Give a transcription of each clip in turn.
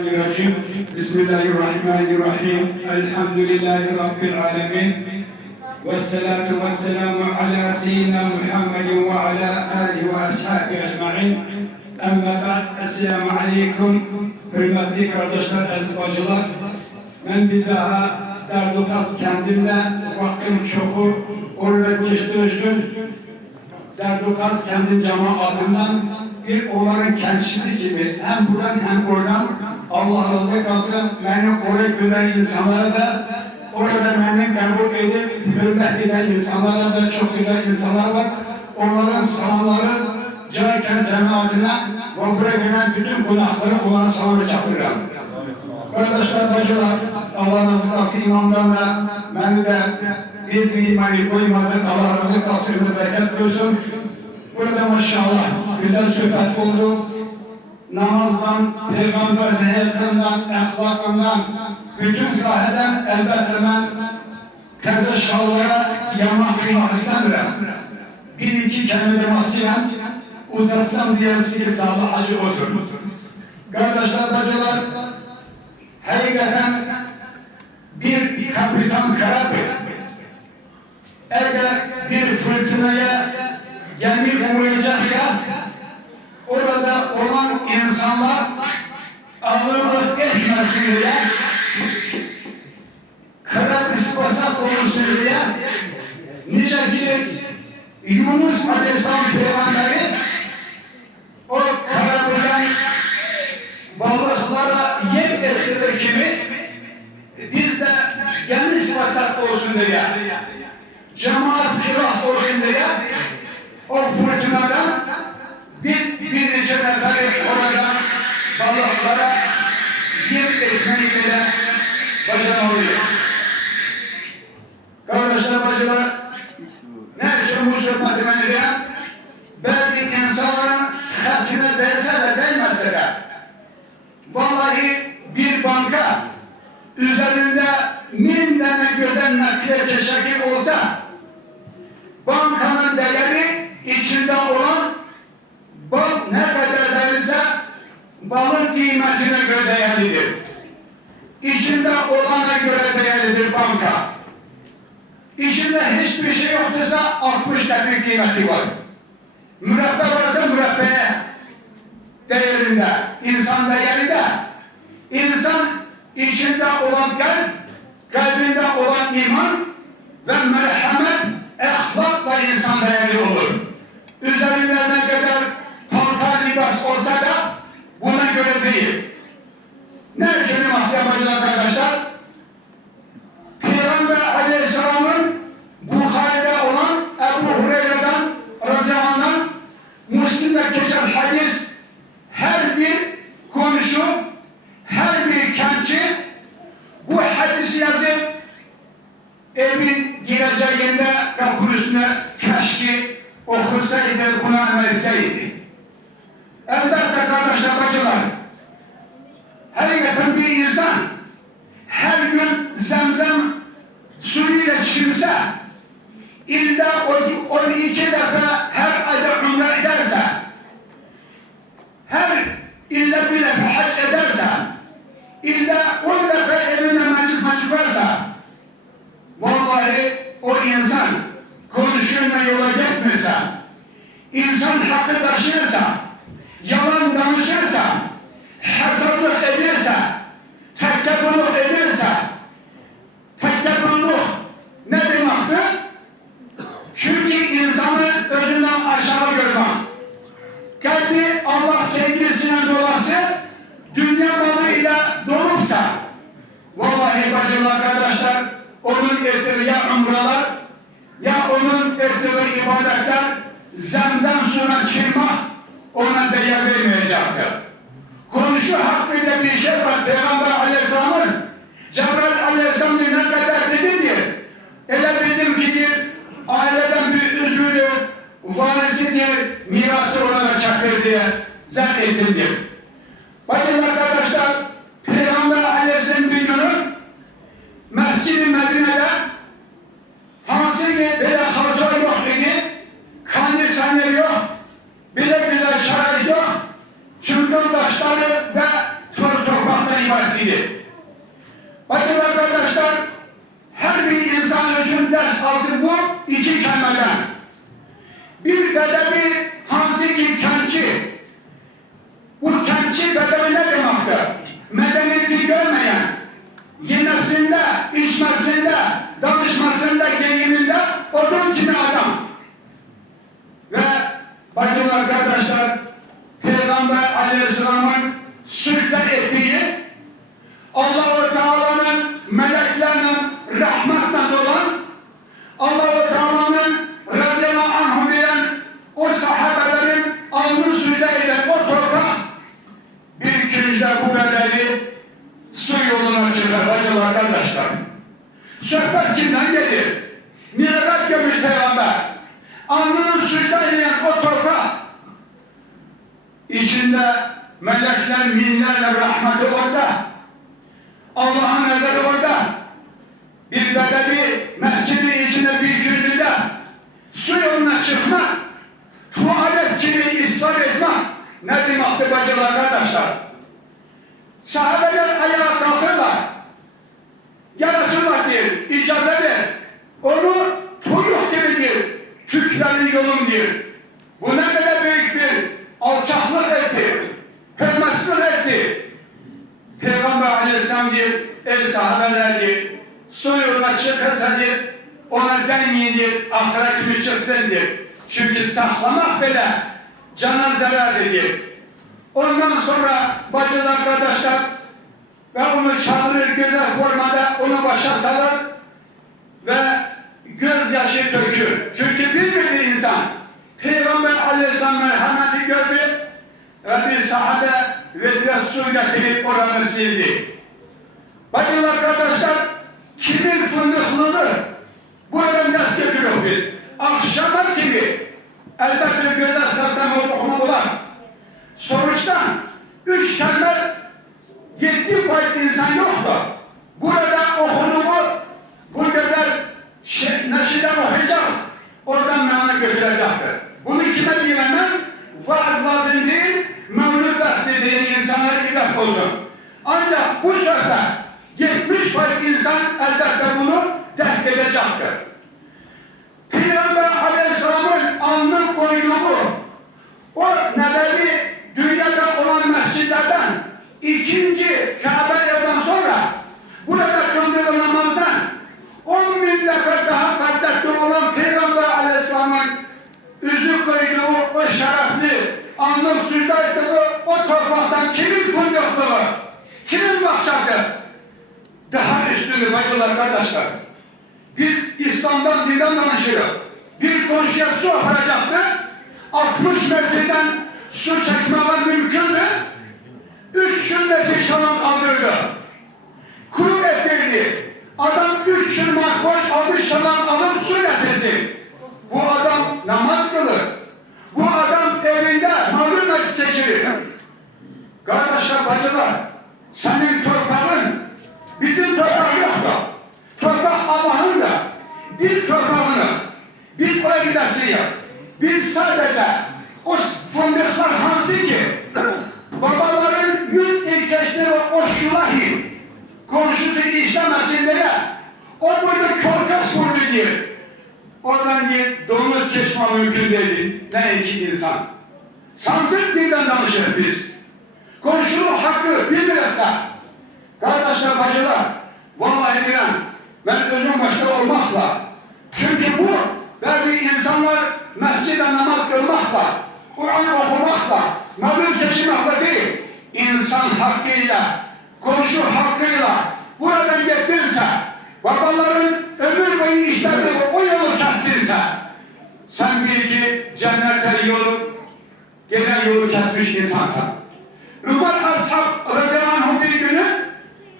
Bismillahirrahmanirrahim. Bismillahirrahmanirrahim. Elhamdülillahi Rabbil alemin. Vessalatu vesselamu ala seyyidina Muhammedin ve ala alihi ve ashabihi ecma'in. Amma ba'd. Esselamu aleyküm. Hürmetli kardeşler, aziz bacılar. Ben bir daha Derdukaz kendimle vaktim çoğu orada geçtirmiştim. Derdukaz kendi cemaatinden bir onların kendisi gibi hem buradan hem oradan Allah razı olsun beni oraya gönderen insanlara da orada beni kabul edip hürmet eden insanlara da çok güzel insanlar var. Onların salamları Cahikent cemaatine ve buraya gelen bütün konakları onların salamı çakırıyorum. Kardeşler, bacılar, Allah razı olsun imamlarla beni de biz imani koymadık. Allah razı olsun, bereket versin. Burada maşallah güzel sohbet oldu. Namazdan, peygamber hayatından, ahlakından, bütün sahiden elbette ben keze şallara yamak istemiyorum. Bir iki kelime demesiyle uzatsam diye size sağlık acı otur. Kardeşler, bacılar, hakikaten bir kapitan Karabi eğer bir fırtınaya gemi uğrayacaksa orada olan insanlar ağırlık etmesin diye Karabi ispasak olursun diye nice ki Yunus Aleyhisselam peygamberi o Karabi'den balıklara yem ettirir gibi biz de gemi ispasak olsun diye cemaat hilaf olsun diye o fırtınadan biz bir neçe neferi oradan balıklara yem etmeyi bile başaramayız. Kardeşler, bacılar, ne için bu sohbeti ben bazı insanların hakkına değse de değmese de vallahi bir banka üzerinde 1000 tane güzel nakliye teşekkür olsa bankanın değeri içinde olan bal ne kadar değilse balın kıymetine göre değerlidir. İçinde olana göre değerlidir banka. İçinde hiçbir şey yoksa 60 tane kıymeti var. Mürabbe varsa mürabbeye değerinde, insan değerinde. İnsan içinde olan kalp, kalbinde olan iman ve merhamet, ahlakla insan değerli olur. Üzerinde ne kadar paltar libas olsa da buna göre değil. Ne için mahsiye bacılar kardeşler? Peygamber Aleyhisselam'ın Bukhari'de olan Ebu Hureyre'den Razı'ndan Müslim'de geçen hadis her bir komşu, her bir kentçi bu hadisi yazıp evin gireceğinde kapının üstüne keşke okusaydı, buna amel etseydi. Elbette kardeşler, bacılar, hakikaten bir insan her gün zemzem suyuyla çimse, ilde 12 defa her ayda umre ederse, her ilde bir defa hac ederse, ilde 10 defa evine meclis varsa, vallahi o insan konuşuyla yola gitmese, insan hakkı taşırsa, yalan danışırsa, hasadlık ederse, tekkebbürlük ederse, tekkebbürlük ne demektir? Çünkü insanı özünden aşağı görmek. Kalbi Allah sevgisine dolası, dünya malıyla dolupsa, vallahi bacılar, kardeşler, onun ettiği ya umralar, ya onun ettiği ibadetler, zemzem suyuna çırmak ona değer vermeyecektir. Komşu hakkında bir şey var. Peygamber Aleyhisselam'ın Cebrail Aleyhisselam ne kadar dedi diye ele bildim ki aileden bir üzvüdür, varisidir, mirası olarak çakır diye zat edildi. Bacılar, kardeşler, Peygamber Aleyhisselam bir günü Mescid-i Medine'de hansı ki böyle harca yok idi, kandil saniye yok, bile şaraj yok, çılgın taşları ve toz toprakta kıymetliydi. Bakın arkadaşlar, her bir insan için ders alsın bu iki kelimeden. Bir bedevi hansı ki kentçi. Bu kentçi bedevi ne demektir? Medeniyeti görmeyen, yemesinde, içmesinde, danışmasında, giyiminde onun kimi adam. Ve bakın arkadaşlar, Peygamber Aleyhisselam'ın sükle ettiği, Allah-u Teala'nın meleklerle, rahmetle dolan, Allah-u Teala'nın razıyallahu anhum diyen o sahabelerin alnı suyla o toprak bir kürücde bu bedeli su yoluna çıkar bacılar arkadaşlar. Sohbet kimden gelir? Miraç görmüş Peygamber. Alnının suyla inen o toprak içinde melekler minlerle rahmeti orada. Allah'ın nazarı orada. Bir bedevi mescidi içine bir kürücde su yoluna çıkma, tuvalet gibi ispat etme ne demektir bacılar arkadaşlar? Sahabeler ayağa kalkırlar. Ya Resulullah diyor, icazet ver. Onu tuğluk gibidir, Türklerin yolun diyor. Bu ne kadar büyük bir alçaklık etti, hürmetsizlik etti. Peygamber Aleyhisselam diyor, ey sahabeler diyor, su yoluna çıkarsa diyor, ona demeyin diyor, ahiretimi çıksın diyor. Çünkü saklamak bile cana zarar diyor. Ondan sonra bacılar kardeşler ve onu çağırır güzel formada onu başa salır ve gözyaşı dökür. Çünkü bilmediği insan Peygamber Aleyhisselam merhameti gördü ve bir sahabe ve su getirip oranı sildi. Bacılar kardeşler, kimin fındıklılığı bu öğren ders getiriyor biz. Akşama gibi elbette güzel seslen okumalılar. Sonuçta 3 kelime 7 faiz insan yoktu. Burada okunumu bu güzel neşiden okuyacak, oradan mana götürecektir. Bunu kime diyemem? Vaaz lazım değil, mevlüt beslediği insanlar ibret olsun. Ancak bu sözde 70 faiz insan elbette bunu dert edecektir. Peygamber Aleyhisselam'ın alnı koyduğu o nebevi dünyada olan mescidlerden ikinci Kabe'den sonra burada kıldığı namazdan 10.000 defa daha faziletli olan Peygamber Aleyhisselam'ın üzü koyduğu o şerefli alnı suyduğu o topraktan kimin fındıklığı, kimin bahçesi daha üstünü bacılar kardeşler. Biz İslam'dan dinden danışıyoruz. Bir komşuya su akaracaktı. 60 metreden su çekmeler mümkün mü? 3 metre şalan aldırdı. Kuru ettirdi. Adam 3 yılmak boş almış şalan alıp su getirsin. Bu adam namaz kılır. Bu adam evinde malum meclis geçirir. Kardeşler, bacılar, senin toprağın bizim toprağın yoktu. Toprak Allah'ın da. Biz toprağını, biz oraya gidersin ya. Biz sadece o fındıklar hansı ki babaların 100 ilkeçleri o şulahi komşusu işlemesin diye o burada korkas kurdu diye. Oradan diye domuz kesme mümkün değil. Ne iki insan. Sansık dinden danışır biz. Komşuluk hakkı bilmirse kardeşler, bacılar, vallahi bilen ben özüm başta olmakla, çünkü bu bazı insanlar mescide namaz kılmakla, Kur'an okumakla, mevlüt geçirmekle değil, insan hakkıyla, komşu hakkıyla buradan getirirse, babaların ömür boyu işlediği o yolu kestirse, sen bil ki cennete yolu, gelen yolu kesmiş insansan. Ömer Ashab Radıyallahu anh bir günü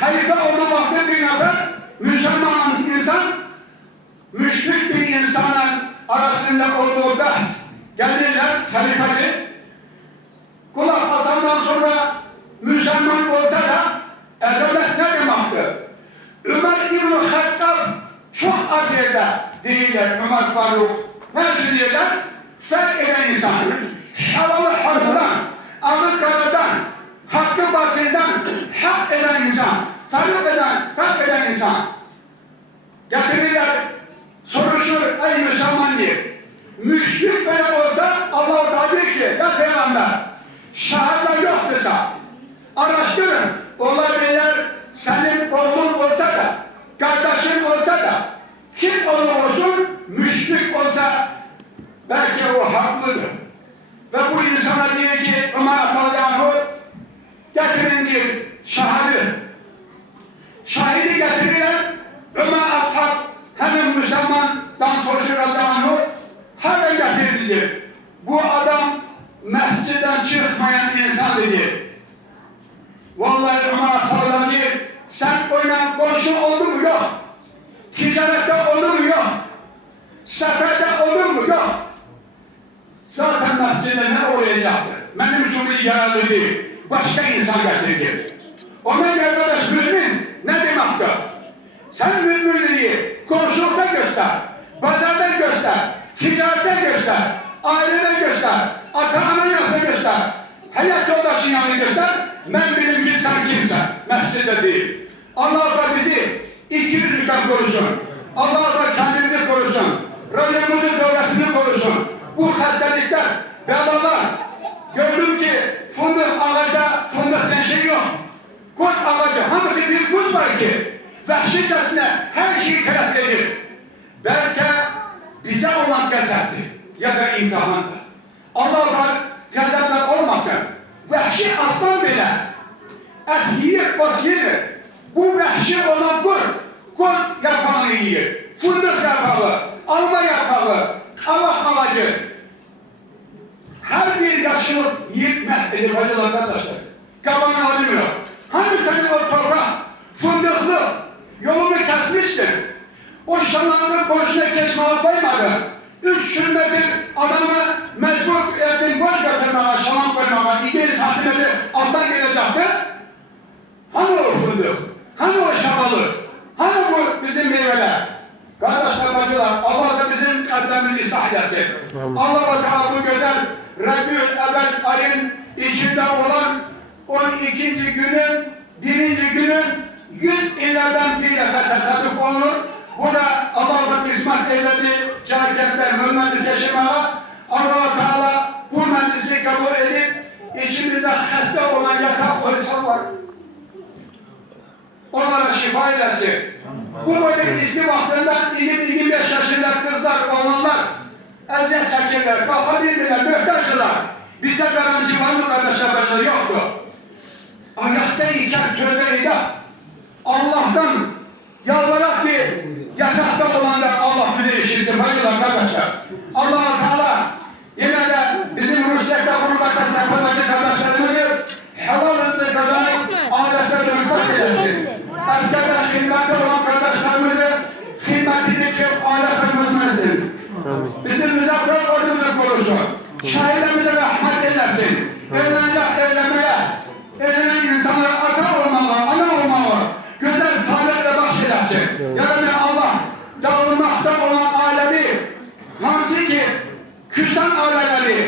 halife olduğu vakti bir nefer Müslüman insan müşrik bir insanın arasında olduğu bahs geldiler halifeli. Kulak asandan sonra Müslüman olsa da edelet ne demektir? Ömer İbn-i Hattab çok az yerde değiller Ömer Faruk. Ne için diyorlar? Fel eden insan. Halalı halıdan, alı karadan, hakkı batıldan hak eden talep eden insan. Getirirler, soruşur, ey Müslüman diye. Müşrik böyle olsa Allah-u Teala diyor ki, ya Peygamber, şahitler yoktuysa, araştırın. Onlar eğer senin oğlun olsa da, kardeşin olsa da, kim olursun, müşrik olsa, belki o haklıdır. Ve bu insana diyor ki, Ömer sallallahu getirin diyor, şahidi. Şahidi getirirler, Ömer ashab, hemen Müslüman'dan soruşur sallallahu hemen getirilir. Bu adam mesciden çıkmayan insan dedi. Vallahi Ömer sallallahu diyor, sen oynan komşu oldu mu? Yok. Ticarette oldu mu? Yok. Seferde oldu mu? Yok. Zaten mescide ne uğrayacaktı? Benim için bir yararlı değil. Başka insan getirdi. Ona arkadaş mümin ne demektir? Sen müminliği komşulukta göster, pazarda göster, ticarette göster, ailede göster, ata-ana yanında göster, hayat yoldaşın yanında göster. Ben bilim ki sen kimsen, mescide değil. Allah da bizi ikiyüzlükten korusun. Allah da kendimizi korusun. Rabbimizin devletini korusun. Bu hastalıklar, belalar. Gördüm ki fındık ağacda fındık neşe yok. Koz ağacı, hamısı bir kuz var ki vahşicesine her şeyi telef edir. Belki bize olan gazaptı ya da imtihandı. Allah'tan gazaplar olmasın. Vahşi aslan bile et yiyir, ot yiyir. Bu vahşi olan koz yapağını yiyir. Fındık yapağı, alma yapağı, kavak ağacı. Her bir yaşlılık yiyip mehvedir bacılar kardeşler. Kabanı almıyor. Hani senin o toprak fındıklı yolunu kesmiştir. O şanlarını komşuna kesmeye koymadı. 3 kilometre adamı mecbur ettin boş götürmeye, şaman koymaya, 2 santimetre alttan gelecekti. Hani o fındık? Hani o şamalı? Hani bu bizim meyveler? Kardeşler, bacılar, Allah da bizim kalplerimizi ıslah etsin. Allah-u Teala bu güzel Rabiül Evvel ayın içinde olan 12. günün 1. günün 100 illerden bir defa tesadüf olunur. Bu da Allah'ın kısmet eyledi, cahillikler, meclis geçirmeye. Allah-u Teala bu meclisi kabul edip içimizde hasta olan yatak insan var. Onlara şifa eylesin. Bu böyle izni vaktinde 20-25 yaşında kızlar, oğlanlar eziyet çekirler, kalkabilirler, mühtaçlar. Bizde garanti var mı kardeşler? Yoktu. Ayaktayken tövbe eder. Allah'tan yalvarak ki yatakta olanlar Allah bize işitsin. Hayırlar kardeşler. Allah-u Teala yine de bizim Rusya'da kurulmakta sayfalarındaki kardeşlerimizi helal rızkı kazanıp adrese dönüşmek edilsin. Askerde hizmette olan kardeşlerimizi hizmetini yapıp adrese dönüşmesin. Bizim müzakere ordumuzu korusun. Şahitlerimize rahmet eylesin. Evlenen insanlara ata olmalı, ana olmalı. Güzel saadetle bahşedersin. Yani Allah dağılmakta olan alemi hansı ki küsen aileleri